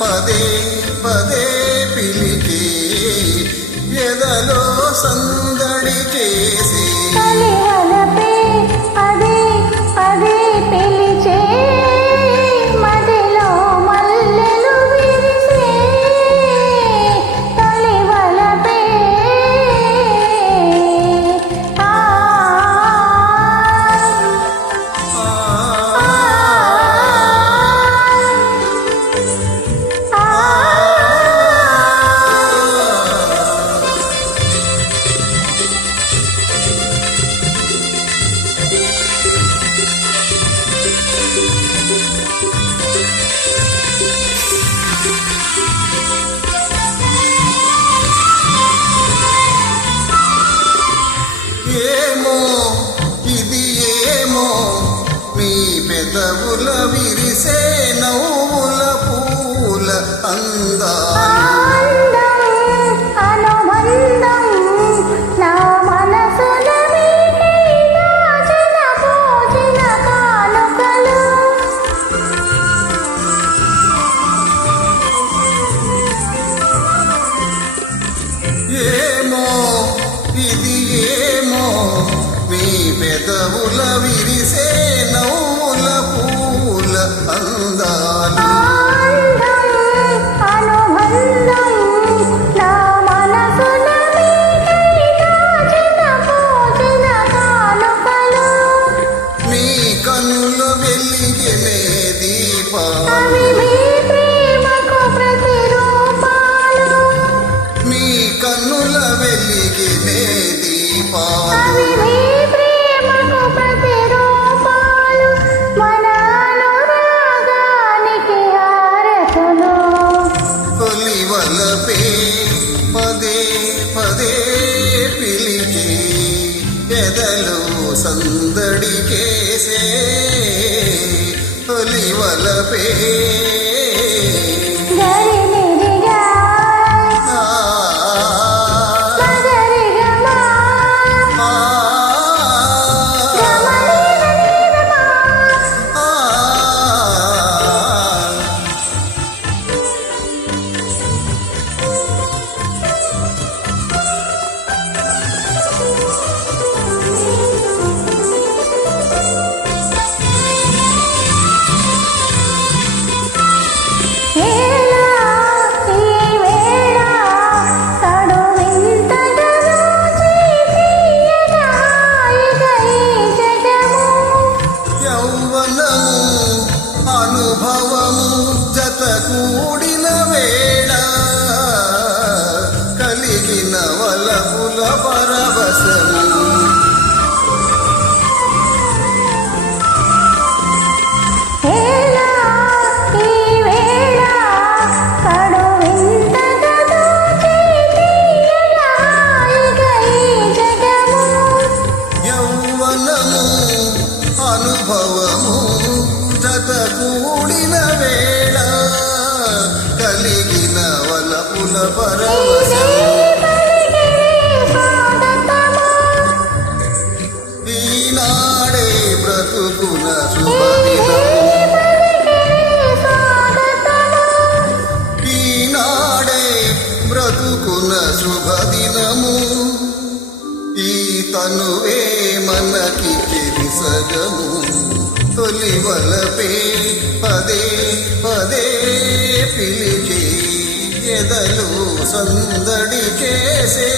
పదే పదే పిలిచి ఎదలో సందడి చేసి పెదవుల విరిసే నవ్వుల పూల ఏమో ఇది ఏమో మీ పెదవుల విరిసే నవ్వుల పూల అందాలు మీ కన్నుల వెలిగినే దీపాలు మీ కన్నుల వెలిగినే దీపాలు పదే పదే పిలిచి ఎదలో సందడి చేసే తొలివలపే అనుభవము జత కూడిన వేళ కలిగిన వలపుల పరవశము యౌవనము అనుభవము జత కూడిన వేళ కలిగిన వలపుల పరవశము ఈనాడే బ్రతుకున శుభదినము ఈనాడే బ్రతుకున శుభదినము ఈ తనువే మనకి సగము తొలివలపే పదే పదే పిలిచి ఎదలు సందడి చేసే